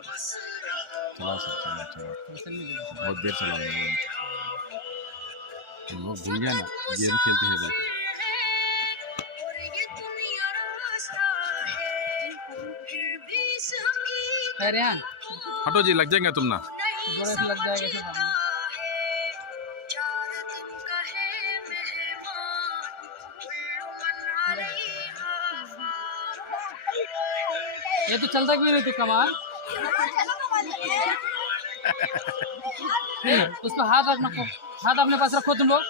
चला सकते हैं, चला बहुत देर चला रहे हैं वो भूल गया ना गेम खेलते हैं बोल। हटो जी, लग जाएंगे तुम ना। लग जाएगा ये तो चलता क्यों नहीं तू कमाल। उसको हाथ रखना, हाथ अपने पास रखो तुम लोग।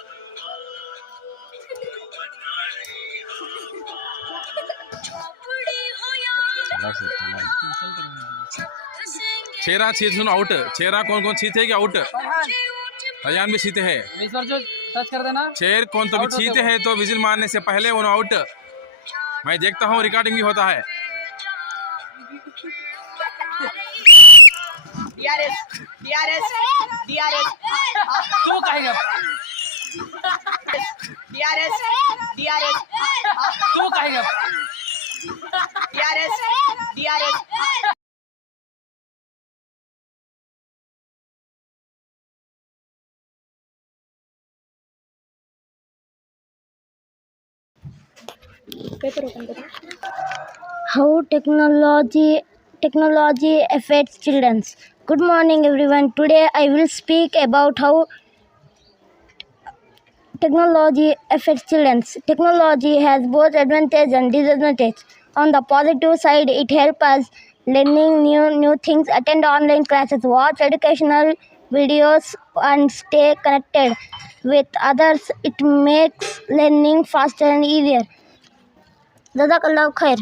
छेरा छीत सुनो आउट। छेरा कौन कौन छीते क्या आउट? रयान भी छीते है। इस बार जो टच कर देना शेर कौन तो भी छीते है तो विजिल मारने से पहले वो आउट। मैं देखता हूँ, रिकॉर्डिंग भी होता है। तू कहेगा तू कहेगा How technology affects children. Good morning everyone. Today I will speak about how technology affects children. Technology has both advantage and disadvantage. On the positive side, it helps us learning new things, attend online classes, watch educational videos, and stay connected with others. It makes learning faster and easier. Jazakallah khair.